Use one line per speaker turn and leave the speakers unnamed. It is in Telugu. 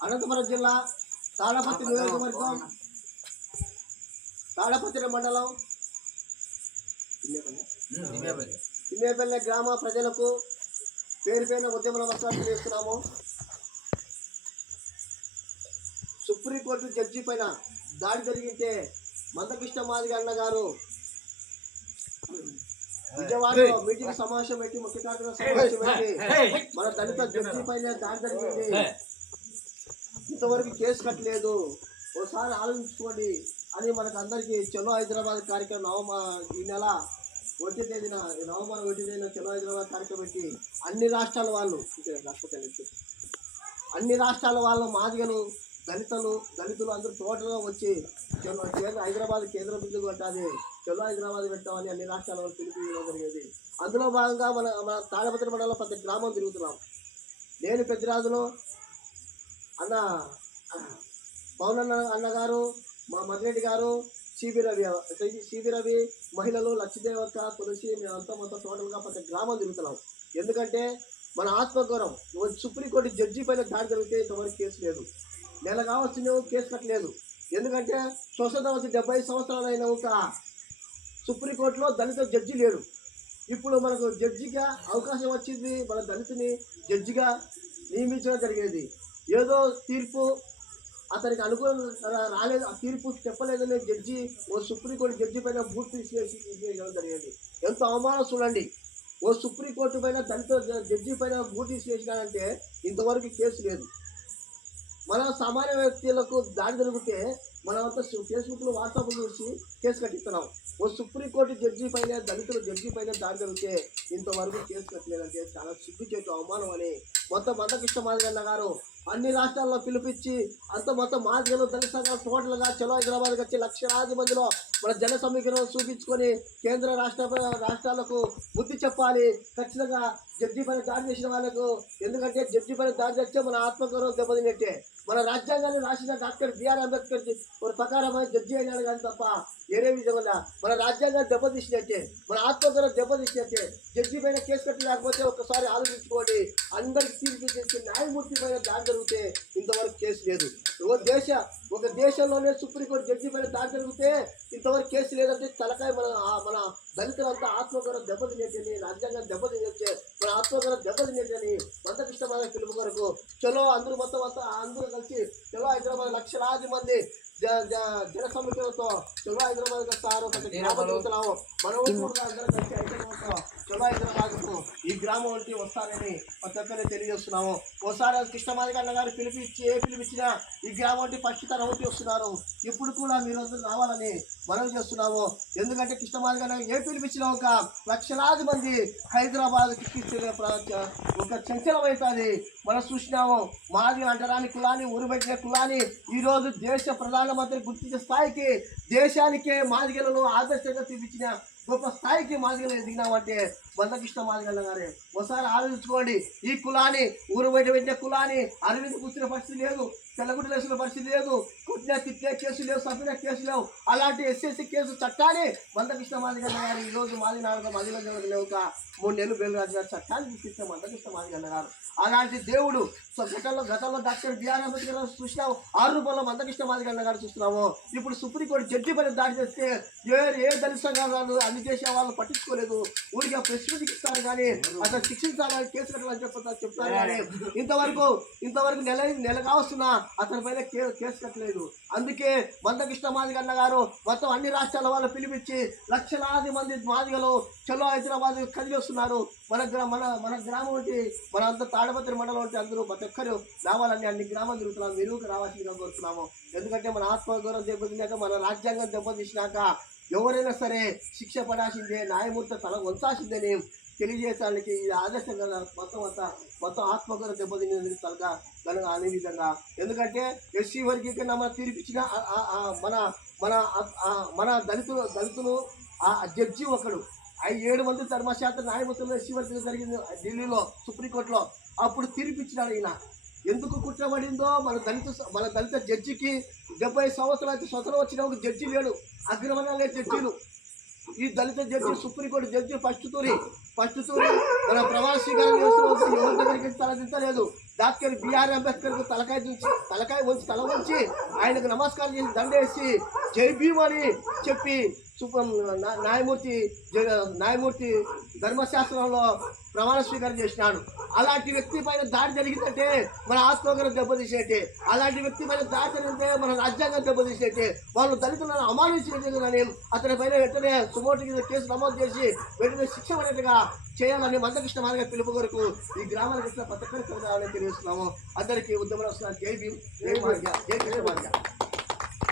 అనంతపురం జిల్లా తాళపత్రి నియోజకవర్గం తాళపత్రి మండలం తిమ్మేపల్లె గ్రామ ప్రజలకు పేరు పేరున ఉద్యమ నమస్కారం చేస్తున్నాము సుప్రీంకోర్టు జడ్జి పైన దాడి జరిగితే మందకృష్ణ మాదిగ అన్న గారు విజయవాడలో మీటింగ్ సమావేశం పెట్టి ముఖ్య సమావేశం పెట్టి మన దళిత జడ్జి పైన దాడి జరిగింది. ఇంతవరకు కేసు కట్టలేదు. ఒకసారి ఆలోచించుకోండి. అని మనకు అందరికీ చలో హైదరాబాద్ కార్యక్రమం నవంబర్ ఈ నెల ఒకటి తేదీన నవంబర్ ఒకటి తేదీన చలో హైదరాబాద్ కార్యక్రమం పెట్టి అన్ని రాష్ట్రాల వాళ్ళు ఇక్కడ రాష్ట్రపతి. అన్ని రాష్ట్రాల వాళ్ళు మాదిగలు దళితులు దళితులు అందరూ టోటల్గా వచ్చి హైదరాబాద్ కేంద్ర బిందుకు పెట్టాలి చలో హైదరాబాద్ పెట్టామని అన్ని రాష్ట్రాల వాళ్ళు పిలుపు జరిగేది. అందులో భాగంగా మన మన తాళపత్రి మండలంలో ప్రతి గ్రామం తిరుగుతున్నాం. నేను పెద్దరాజులో అన్న పవనన్న అన్న అన్నగారు మా మద్రెడ్డి గారు సిబి రవి సిబి రవి మహిళలు లక్ష్మీదేవక్క తులసి మేమంతా మొత్తం టోటల్గా ప్రతి గ్రామం తిరుగుతున్నాం. ఎందుకంటే మన ఆత్మగౌరవం సుప్రీంకోర్టు జడ్జి పైన దాడి జరిగితే ఇంతవరకు కేసు లేదు. నెల కావచ్చిన కేసు కట్టలేదు. ఎందుకంటే స్వతంత్రం వచ్చి డెబ్బై సంవత్సరాలు అయిన ఒక సుప్రీంకోర్టులో దళిత జడ్జి లేడు. ఇప్పుడు మనకు జడ్జిగా అవకాశం వచ్చింది మన దళితుని జడ్జిగా నియమించడం జరిగేది ఏదో తీర్పు అతనికి అనుకూలంగా రాలేదు ఆ తీర్పు చెప్పలేదని జడ్జి ఓ సుప్రీంకోర్టు జడ్జి పైన బూట్ తీసేసి తీసేయడం జరిగేది. ఎంత అవమానం చూడండి. ఓ సుప్రీంకోర్టు పైన దళిత జడ్జి పైన బూట్ చేసినాడంటే ఇంతవరకు కేసు లేదు. మన సామాన్య వ్యక్తులకు దాడి జరిగితే మనమంతా ఫేస్బుక్లో వాట్సాప్ చూసి కేసు కట్టిస్తున్నాం. ఓ సుప్రీంకోర్టు జడ్జి పైన దళితుల జడ్జి పైన దాడి జరిగితే ఇంతవరకు కేసు కట్టలేదంటే చాలా సిగ్గుచేటు అవమానం అని మొత్తం మందకృష్ణ మాదిగన్న గారు అన్ని రాష్ట్రాల్లో పిలిపించి అంత మొత్తం మాదిగలు దళిత సంఘాలు టోటల్గా చలో హైదరాబాద్కి వచ్చి లక్షలాది మందిలో మన జన సమీకరణ చూపించుకొని కేంద్ర రాష్ట్ర రాష్ట్రాలకు బుద్ధి చెప్పాలి. ఖచ్చితంగా జడ్జి పైన దాడి చేసిన వాళ్ళకు ఎందుకంటే జడ్జి పైన దాడి చేస్తే మన ఆత్మగౌరవం దెబ్బతినట్టే. మన రాజ్యాంగాన్ని రాసిన డాక్టర్ బిఆర్ అంబేద్కర్ ఒక ప్రకారమైన జడ్జి అయినాడు కానీ తప్ప వేరే విధంగా మన రాజ్యాంగాన్ని దెబ్బతీసినట్టే. మన ఆత్మగౌరవం దెబ్బతీసినట్టే. జడ్జి పైన కేసు కట్టి లేకపోతే ఒక్కసారి ఆలోచించుకోండి. అందరికి తీర్పు చేసి న్యాయమూర్తి పైన దాడి జరిగితే ఇంతవరకు కేసు లేదు. ఒక దేశ ఒక దేశంలోనే సుప్రీంకోర్టు జడ్జి పైన దాడి జరిగితే ఇంతవరకు కేసు లేదంటే తలకాయ మన మన దళితులంతా ఆత్మగౌరవం దెబ్బతినేది రాజ్యాంగం దెబ్బతినేచ్చే మన ఆత్మగౌరవం దెబ్బతినేటని మందకృష్ణమైన పిలుపు కొరకు. చలో అందరూ మొత్తం అంతా అందరూ కలిసి చలో హైదరాబాద్ లక్షలాది మంది జన సమీకరణతో చలో హైదరాబాద్ గ్రామం తిరుగుతున్నాము మన ఊరు కూడా అందరూ కలిసి హైదరాబాద్తో చలో హైదరాబాద్కు ఈ గ్రామం వంటి వస్తారని ప్రతి ఒక్కరిని తెలియజేస్తున్నాము. ఓసారి కృష్ణమాది అన్న గారు పిలిపించి ఏ పిలిపించినా ఈ గ్రామం వంటి తన ఒకటి వస్తున్నారు. ఇప్పుడు కూడా మీరు అందరూ రావాలని మనవి చేస్తున్నాము. ఎందుకంటే కృష్ణమాది గారు ఏ పిలిపించిన ఒక లక్షలాది మంది హైదరాబాద్ ఒక చంచలమవుతుంది మనం చూసినాము మాది అంటరాని కులాన్ని ఊరుబెట్టిన కులాన్ని ఈరోజు దేశ ప్రధానమంత్రి గుర్తించే స్థాయికి దేశానికే మాదిగలను ఆదర్శంగా చూపించిన గొప్ప స్థాయికి మాదిగలు ఎదిగినామంటే బంధకృష్ణ మాదిగల గారే ఒకసారి ఆలోచించుకోండి. ఈ కులాన్ని ఊరు బయట పెట్టిన కులాన్ని అరవింద్ కూర్చున్న పరిస్థితి లేదు తెల్లగుడ్డలు వేసిన పరిస్థితి లేదు కొట్టిన తిట్టిన కేసు లేవు సభ్యుల కేసు లేవు. అలాంటి ఎస్ఎస్సి కేసు చట్టాన్ని బంధకృష్ణ మాదిగన్న గారు ఈ రోజు మాది నాలుగు మదిలో లేవు మూడు నెలలు బెల్రాజు గారు చట్టాన్ని తీసుకొచ్చిన బంధకృష్ణ మాదిగన్న గారు. అలాంటి దేవుడు సో గతంలో గతంలో డాక్టర్ బిఆర్ అంబేద్కర్ గారు చూసినాము ఆరు రూపాయల మందకృష్ణ మాదిగన్న గారు చూస్తున్నాము ఇప్పుడు సుప్రీంకోర్టు జడ్జి పని దాడి చేస్తే ఏ ఏ దళిత సంఘాలు అన్ని చేసే వాళ్ళు పట్టించుకోలేదు. ఊరికే ప్రెస్ మీటింగ్ ఇస్తారు కానీ అసలు శిక్షించాలని కేసు కట్టాలని చెప్తారు చెప్తారు కానీ ఇంతవరకు ఇంతవరకు నెల నెల కావస్తున్నా అతని పైన కేసు కట్టలేదు. అందుకే మందకృష్ణ మాదిగన్న గారు మొత్తం అన్ని రాష్ట్రాల వాళ్ళు పిలిపించి లక్షలాది మంది మాదిగలు చలో హైదరాబాద్ కదిలి వస్తున్నారు. మన గ్రా మన మన గ్రామం ఉంటే మన అంత తాడపత్రి మండలం ఉంటే అందరూ ప్రతి ఒక్కరు రావాలని అన్ని గ్రామాలు తిరుగుతున్నాం మెరుగుకు రావాల్సిందిగా కోరుతున్నాము. ఎందుకంటే మన ఆత్మగౌరవం దెబ్బతిన్నాక మన రాజ్యాంగం దెబ్బతీసినాక ఎవరైనా సరే శిక్ష పడాల్సిందే న్యాయమూర్తి తల వంచాల్సిందని తెలియజేయడానికి ఇది ఆదర్శంగా మొత్తం అంతా మొత్తం ఆత్మగౌరవం దెబ్బతిని తలగా కనుక అనే విధంగా. ఎందుకంటే ఎస్సీ వర్గీకరణ మన తీర్పిచ్చిన మన మన మన దళితులు దళితులు ఆ జడ్జి ఒకడు. ఆ ఏడు మంది ధర్మశాస్త్ర న్యాయమూర్తులు ఎస్సీ వర్గీకరణ జరిగింది ఢిల్లీలో సుప్రీంకోర్టులో. అప్పుడు తీర్పిచ్చినాడు ఈయన. ఎందుకు కుట్రబడిందో మన దళిత మన దళిత జడ్జికి డెబ్బై సంవత్సరాలు అయితే స్వతంత్రం వచ్చిన ఒక జడ్జి లేడు. అగ్రవర్ణ లేని జడ్జీలు. ఈ దళిత judge supreme court judge first తూరి ఫస్ట్ తూరి మన ప్రవాసీ గారు ఎవరి దగ్గరికి తలదించలేదు డాక్టర్ బిఆర్ అంబేద్కర్కు తలకాయ దించి తలకాయ వంచి తల వంచి ఆయనకు నమస్కారం చేసి దండేసి జై భీమ్ అని చెప్పి సుప్రీం న్యాయమూర్తి న్యాయమూర్తి ధర్మశాస్త్రంలో ప్రమాణ స్వీకారం చేసినాడు. అలాంటి వ్యక్తి పైన దాడి జరిగిందంటే మన ఆత్మగౌరవం దెబ్బతీసేటే. అలాంటి వ్యక్తి పైన దాడి జరిగితే మన రాజ్యాంగం దెబ్బతీసేటే. వాళ్ళు దళితులను అమానించినని అతని పైన వెంటనే సుమోటి మీద కేసు నమోదు చేసి వెంటనే శిక్ష పడేట్టుగా చేయాలని మందకృష్ణ మార్గ పిలుపు కొరకు ఈ గ్రామాలకు ఇచ్చిన పథకాన్ని తెలియజేస్తున్నాము. అందరికీ ఉద్యమ జై భీమ్. జై మార్గ జై కృష్ణ మార్గ